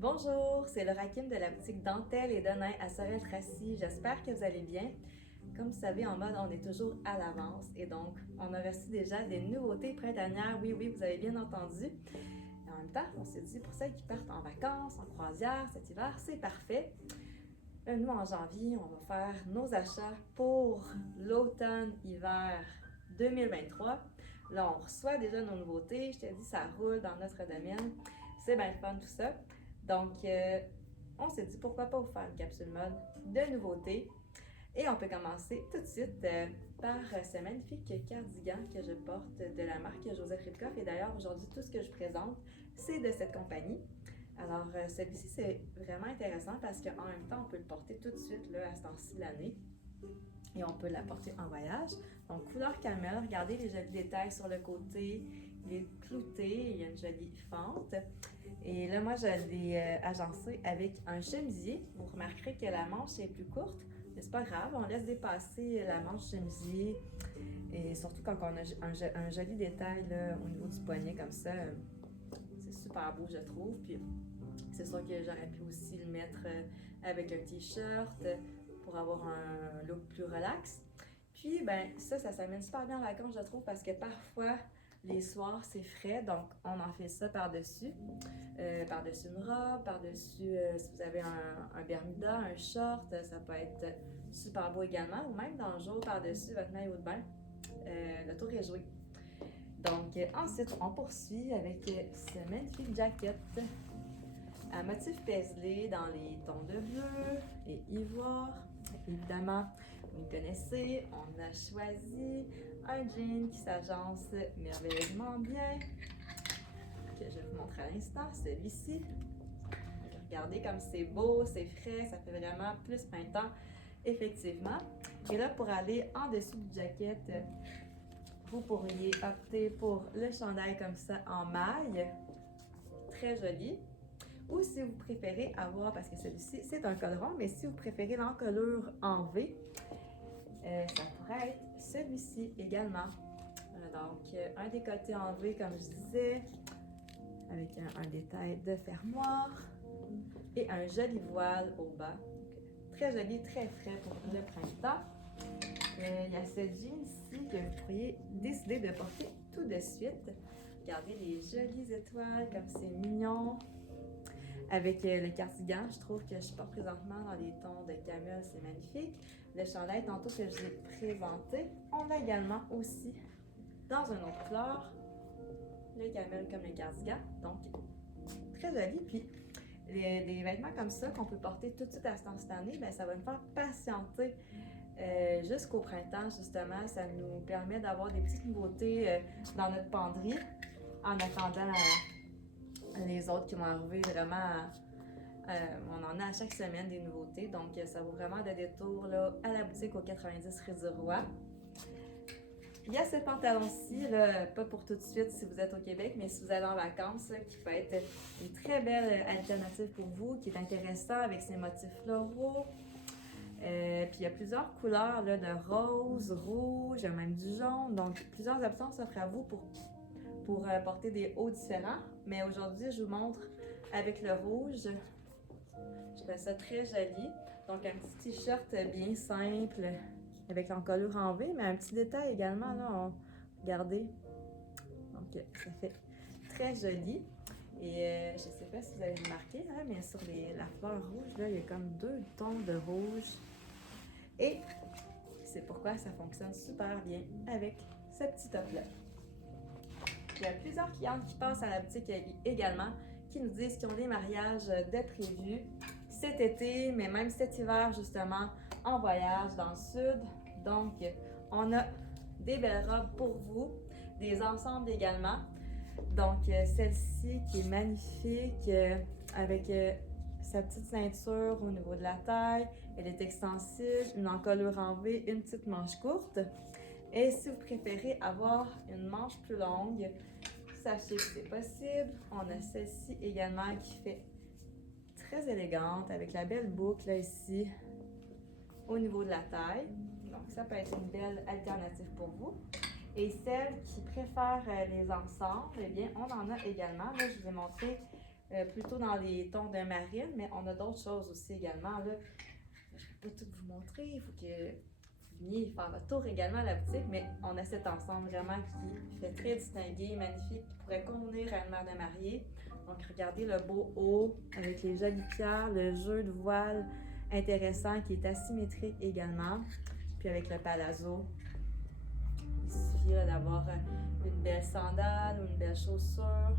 Bonjour, c'est Laura Kim de la boutique Dentelle et Denain à Sorel-Tracy. J'espère que vous allez bien. Comme vous savez, en mode, on est toujours à l'avance et donc on a reçu déjà des nouveautés printanières. Oui, oui, vous avez bien entendu. Et en même temps, on s'est dit pour celles qui partent en vacances, en croisière cet hiver, c'est parfait. Nous, en janvier, on va faire nos achats pour l'automne-hiver 2023. Là, on reçoit déjà nos nouveautés. Je te dis, ça roule dans notre domaine. C'est bien fun tout ça. Donc, on s'est dit pourquoi pas vous faire une capsule mode de nouveautés. Et on peut commencer tout de suite par ce magnifique cardigan que je porte de la marque Joseph Ritkoff. Et d'ailleurs, aujourd'hui, tout ce que je présente, c'est de cette compagnie. Alors, celui-ci, c'est vraiment intéressant parce qu'en même temps, on peut le porter tout de suite là, à ce temps-ci de l'année. Et on peut la porter en voyage. Donc, couleur camel, regardez les jolis détails sur le côté. Il est clouté, il y a une jolie fente. Et là, moi, je l'ai agencé avec un chemisier. Vous remarquerez que la manche est plus courte, mais c'est pas grave. On laisse dépasser la manche chemisier. Et surtout quand on a un joli détail là, au niveau du poignet comme ça, c'est super beau, je trouve. Puis, c'est sûr que j'aurais pu aussi le mettre avec un t-shirt pour avoir un look plus relax. Puis, ben, ça s'amène super bien en vacances, je trouve, parce que parfois, les soirs, c'est frais, donc on en fait ça par-dessus. Par-dessus une robe, par-dessus, si vous avez un bermuda, un short, ça peut être super beau également, ou même dans le jour, par-dessus votre maillot de bain. Le tour est joué. Donc, ensuite, on poursuit avec ce magnifique jacket à motif paisley dans les tons de bleu et ivoire. Évidemment, vous me connaissez, on a choisi un jean qui s'agence merveilleusement bien, que je vais vous montrer à l'instant, celui-ci. Regardez comme c'est beau, c'est frais, ça fait vraiment plus printemps, effectivement. Et là, pour aller en dessous du jacket, vous pourriez opter pour le chandail comme ça en maille, très joli. Ou si vous préférez avoir, parce que celui-ci c'est un col rond, mais si vous préférez l'encolure en V, ça pourrait être celui-ci également. Donc un décolleté en V comme je disais, avec un détail de fermoir et un joli voile au bas. Très joli, très frais pour le printemps. Il y a ce jean ici que vous pourriez décider de porter tout de suite. Regardez les jolies étoiles, comme c'est mignon. Avec le cardigan, je trouve que je porte présentement dans les tons de camel, c'est magnifique. Le chandail, tantôt que je l'ai présenté, on a également aussi, dans une autre couleur, le camel comme le cardigan. Donc, très joli. Puis, des vêtements comme ça qu'on peut porter tout de suite à cette année, bien, ça va nous faire patienter jusqu'au printemps, justement. Ça nous permet d'avoir des petites nouveautés dans notre penderie en attendant les autres qui vont arriver vraiment. On en a à chaque semaine des nouveautés, donc ça vaut vraiment le détour là, à la boutique au 90 rue du Roi. Il y a ce pantalon-ci, pas pour tout de suite si vous êtes au Québec, mais si vous allez en vacances, là, qui peut être une très belle alternative pour vous, qui est intéressant avec ses motifs floraux. Puis il y a plusieurs couleurs là, de rose, rouge, même du jaune, donc plusieurs options s'offrent à vous pour porter des hauts différents. Mais aujourd'hui, je vous montre avec le rouge. Je trouve ça très joli. Donc, un petit t-shirt bien simple avec l'encolure en V, mais un petit détail également, là, regardez. Donc, ça fait très joli. Et je ne sais pas si vous avez remarqué, hein, mais sur la fleur rouge, là, il y a comme deux tons de rouge. Et c'est pourquoi ça fonctionne super bien avec ce petit top-là. Il y a plusieurs clientes qui passent à la boutique également, qui nous disent qu'ils ont des mariages de prévus cet été, mais même cet hiver, justement, en voyage dans le sud. Donc, on a des belles robes pour vous, des ensembles également. Donc, celle-ci qui est magnifique, avec sa petite ceinture au niveau de la taille. Elle est extensible, une encolure en V, une petite manche courte. Et si vous préférez avoir une manche plus longue, sachez que c'est possible. On a celle-ci également qui fait très élégante avec la belle boucle là, ici au niveau de la taille. Donc ça peut être une belle alternative pour vous. Et celles qui préfèrent les ensembles, eh bien on en a également. Là, je vous ai montré plutôt dans les tons de marine, mais on a d'autres choses aussi également. Là. Je ne peux pas tout vous montrer, il faut que vous veniez faire votre tour également à la boutique, mais on a cet ensemble vraiment qui fait très distingué, magnifique, qui pourrait convenir à une mère de mariée. Donc regardez le beau haut avec les jolies pierres, le jeu de voile intéressant qui est asymétrique également, puis avec le palazzo. Il suffit d'avoir une belle sandale ou une belle chaussure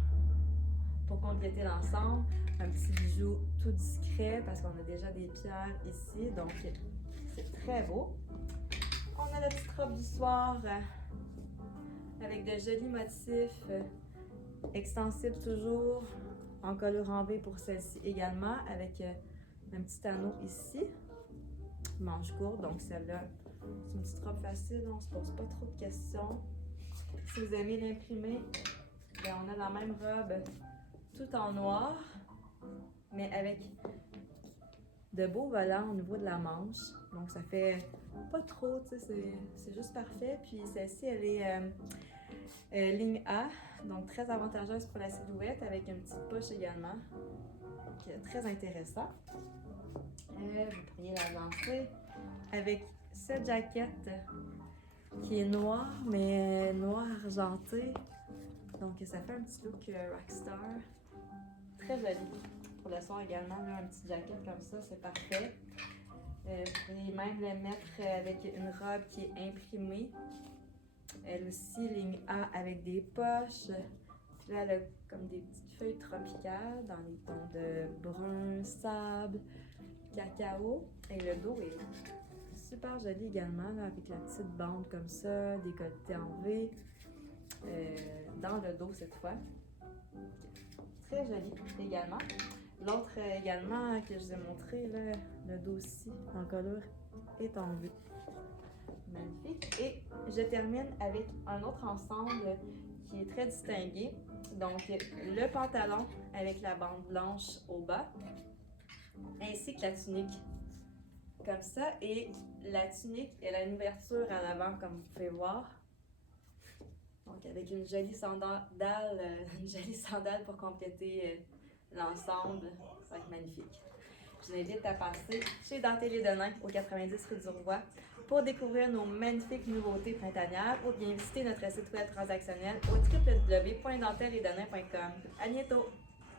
pour compléter l'ensemble. Un petit bijou tout discret parce qu'on a déjà des pierres ici, donc c'est très beau. On a la petite robe du soir avec de jolis motifs extensibles toujours, en colorant V pour celle-ci également, avec un petit anneau ici, manche courte, donc celle-là, c'est une petite robe facile, on se pose pas trop de questions. Si vous aimez l'imprimer, on a la même robe tout en noir, mais avec de beaux volants au niveau de la manche. Donc ça fait pas trop, tu sais, c'est juste parfait. Puis celle-ci, elle est ligne A, donc très avantageuse pour la silhouette, avec une petite poche également. Donc très intéressant. Vous pourriez l'avancer avec cette jaquette qui est noire, mais noir argenté. Donc ça fait un petit look rockstar. Très joli. Pour le soir également, là, un petit jacket comme ça, c'est parfait. Vous pourriez même le mettre avec une robe qui est imprimée. Elle aussi, ligne A avec des poches. Puis là, elle a comme des petites feuilles tropicales dans les tons de brun, sable, cacao. Et le dos est super joli également, là, avec la petite bande comme ça, décolleté en V. Dans le dos cette fois. Très joli également. L'autre également que je vous ai montré, là, le dos aussi en color est en vue. Magnifique. Et je termine avec un autre ensemble qui est très distingué. Donc le pantalon avec la bande blanche au bas, ainsi que la tunique. Comme ça. Et la tunique, elle a une ouverture à l'avant, comme vous pouvez voir. Donc avec une jolie sandale pour compléter l'ensemble, ça va être magnifique. Je vous invite à passer chez Dentelle et Denain au 90 rue du Rouvroy pour découvrir nos magnifiques nouveautés printanières ou bien visiter notre site web transactionnel au www.dentelleetdenain.com. À bientôt!